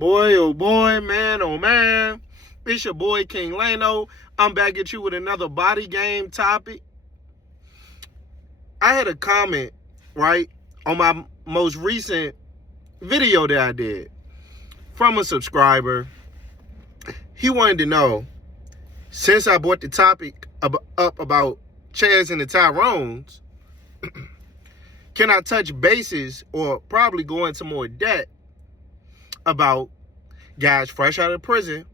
Boy, oh boy, man, oh man. It's your boy, King Lano. I'm back at you with another body game topic. I had a comment, right, on my most recent video that I did from a subscriber. He wanted to know, since I brought the topic up about Chaz and the Tyrones, can I touch bases or probably go into more depth about guys fresh out of prison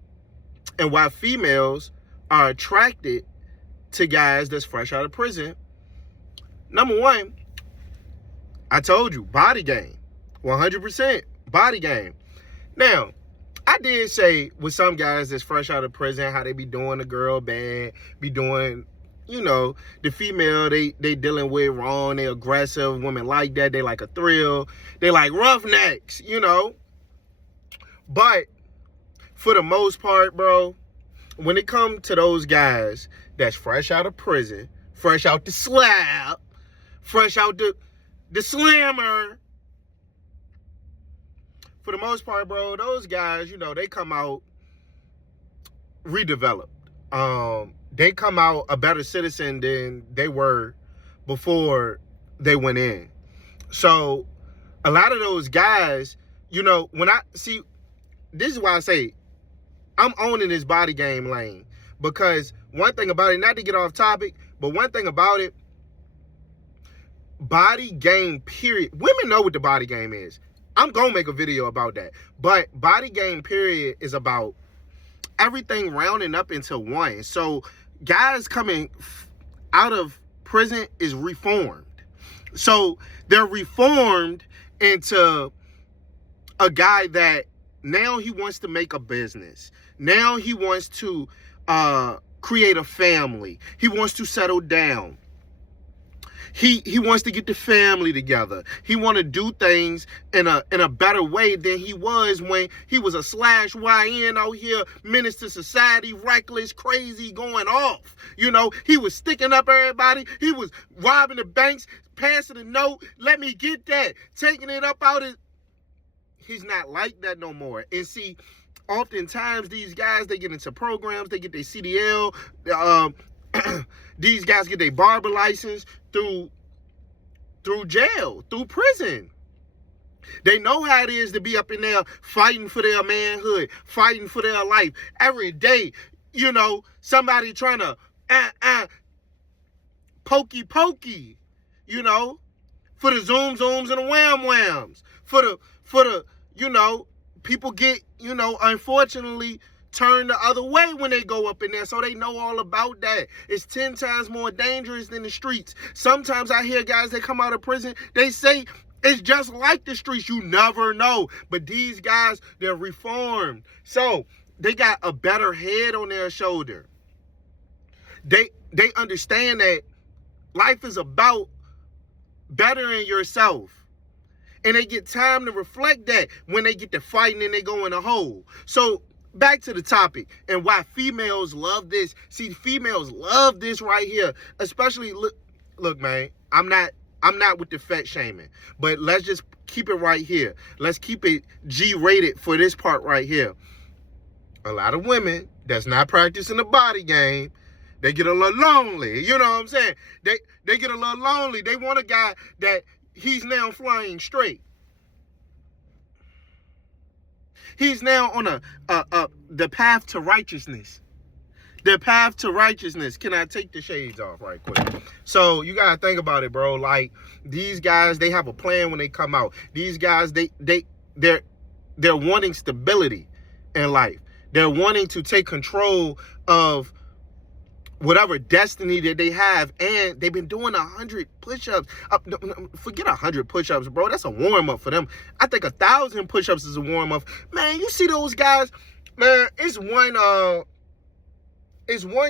and why females are attracted to guys that's fresh out of prison? Number one, I told you, body game. 100% body game. Now, I did say with some guys that's fresh out of prison, how they be doing the girl bad, be doing, the female they dealing with wrong, they aggressive, women like that, they like a thrill, they like roughnecks, But for the most part, bro, when it comes to those guys that's fresh out of prison, fresh out the slab, fresh out the slammer, for the most part, bro, those guys, they come out redeveloped. They come out a better citizen than they were before they went in. So a lot of those guys, when I see, this is why I say I'm owning this body game lane. Because one thing about it, not to get off topic, but one thing about it, body game period. Women know what the body game is. I'm going to make a video about that. But body game period is about everything rounding up into one. So guys coming out of prison is reformed. So they're reformed into a guy that now he wants to make a business. Now he wants to create a family. He wants to settle down. He wants to get the family together. He want to do things in a better way than he was when he was a /YN out here, menace to society, reckless, crazy, going off. He was sticking up everybody. He was robbing the banks, passing a note. Let me get that. Taking it up out of... He's not like that no more. And see, oftentimes these guys, they get into programs, they get their CDL, these guys get their barber license through jail, through prison. They know how it is to be up in there fighting for their manhood, fighting for their life. Every day, somebody trying to pokey, for the zooms and the whams. For the, people get, unfortunately, turn the other way when they go up in there, so they know all about that. It's 10 times more dangerous than the streets. Sometimes I hear guys that come out of prison, they say it's just like the streets. You never know. But these guys, they're reformed. So they got a better head on their shoulder. They understand that life is about bettering yourself. And they get time to reflect that when they get to fighting and they go in a hole. So back to the topic and why females love this. See, females love this right here. Especially, look, man, I'm not with the fat shaming. But let's just keep it right here. Let's keep it G-rated for this part right here. A lot of women that's not practicing the body game, they get a little lonely. You know what I'm saying? They get a little lonely. They want a guy that he's now flying straight. He's now on the path to righteousness. The path to righteousness. Can I take the shades off right quick? So you gotta think about it, bro. Like, these guys, they have a plan when they come out. These guys, they're wanting stability in life. They're wanting to take control of whatever destiny that they have, and they've been doing 100 push-ups. Forget 100 push-ups, bro. That's a warm-up for them. I think 1,000 push-ups is a warm-up. Man, you see those guys, man, it's one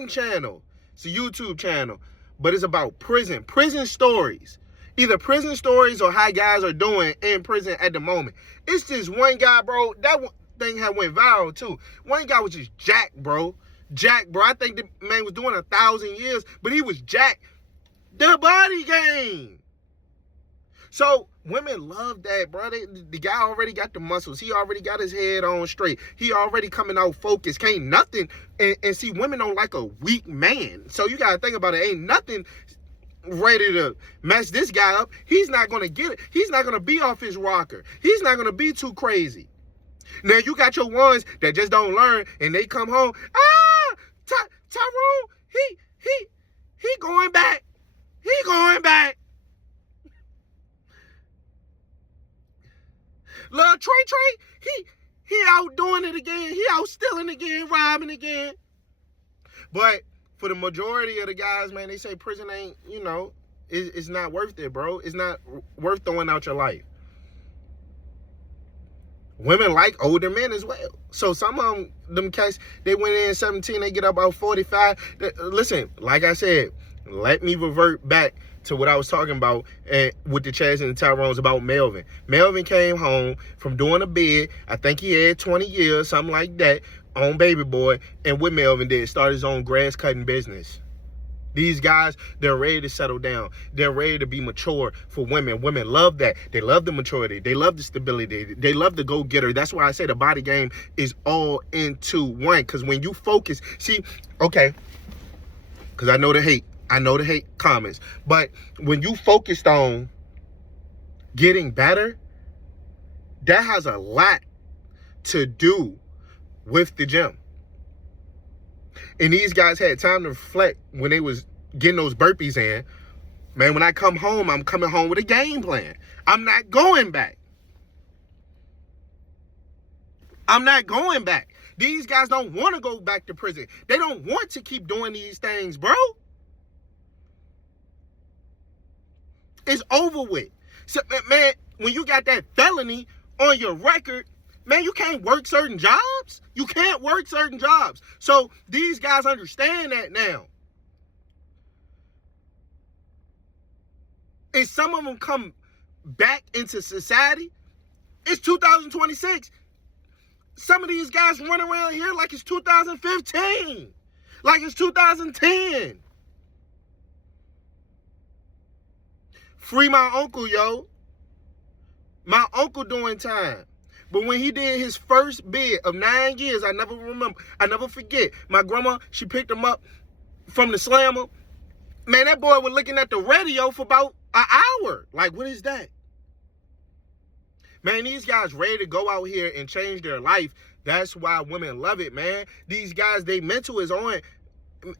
channel. It's a YouTube channel, but it's about prison stories. Either prison stories or how guys are doing in prison at the moment. It's just one guy, bro. That thing had went viral, too. One guy was just jacked, bro. I think the man was doing 1,000 years, but he was jacked. The body game. So women love that, bro. The guy already got the muscles. He already got his head on straight. He already coming out focused. Can't nothing. And see, women don't like a weak man. So you got to think about it. Ain't nothing ready to mess this guy up. He's not going to get it. He's not going to be off his rocker. He's not going to be too crazy. Now, you got your ones that just don't learn, and they come home. Tyrone, he going back. He going back. Lil Trey, he out doing it again. He out stealing again, robbing again. But for the majority of the guys, man, they say prison ain't, it's not worth it, bro. It's not worth throwing out your life. Women like older men as well. So some of them cats, they went in 17, they get up about 45. Listen, like I said, let me revert back to what I was talking about with the Chads and the Tyrones about Melvin. Melvin came home from doing a bid. I think he had 20 years, something like that, on Baby Boy. And what Melvin did, started his own grass cutting business. These guys, they're ready to settle down. They're ready to be mature for women. Women love that. They love the maturity. They love the stability. They love the go-getter. That's why I say the body game is all into one. Because when you focus, see, okay, because I know the hate comments. But when you focused on getting better, that has a lot to do with the gym. And these guys had time to reflect when they was getting those burpees in. Man, when I come home, I'm coming home with a game plan. I'm not going back. I'm not going back. These guys don't want to go back to prison. They don't want to keep doing these things, bro. It's over with. So, man, when you got that felony on your record, man, you can't work certain jobs. You can't work certain jobs. So these guys understand that now. And some of them come back into society. It's 2026. Some of these guys run around here like it's 2015. Like it's 2010. Free my uncle, yo. My uncle doing time. But when he did his first bid of 9 years, I never forget. My grandma, she picked him up from the slammer. Man, that boy was looking at the radio for about an hour. Like, what is that? Man, these guys ready to go out here and change their life. That's why women love it, man. These guys, they mental is on.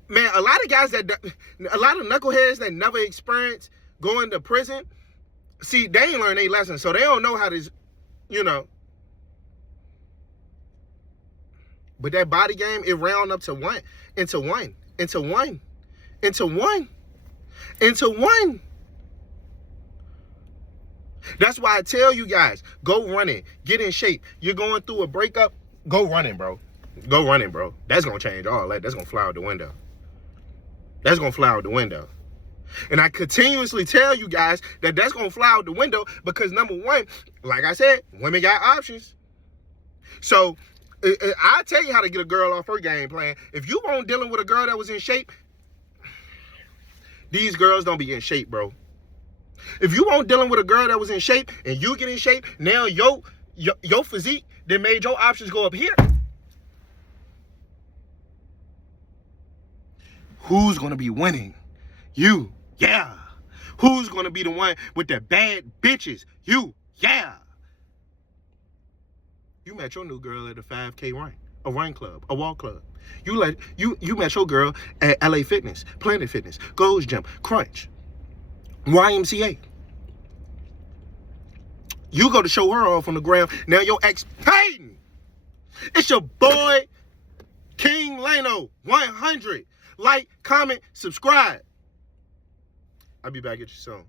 Man, a lot of knuckleheads that never experienced going to prison, see, they ain't learned their lesson, so they don't know how to, But that body game, it round up to one. That's why I tell you guys, go running, get in shape. You're going through a breakup, go running, bro. Go running, bro. That's going to change all that. That's going to fly out the window. That's going to fly out the window. And I continuously tell you guys that that's going to fly out the window because, number one, like I said, women got options. So I'll tell you how to get a girl off her game plan. If you weren't dealing with a girl that was in shape, these girls don't be in shape, bro. If you weren't dealing with a girl that was in shape and you get in shape, now your physique that made your options go up here. Who's going to be winning? You. Yeah. Who's going to be the one with the bad bitches? You. Yeah. You met your new girl at a 5K run, a run club, a walk club. You met your girl at LA Fitness, Planet Fitness, Gold's Gym, Crunch, YMCA. You go to show her off on the ground. Now your ex Payton. It's your boy, King Lano, 100. Like, comment, subscribe. I'll be back at you soon.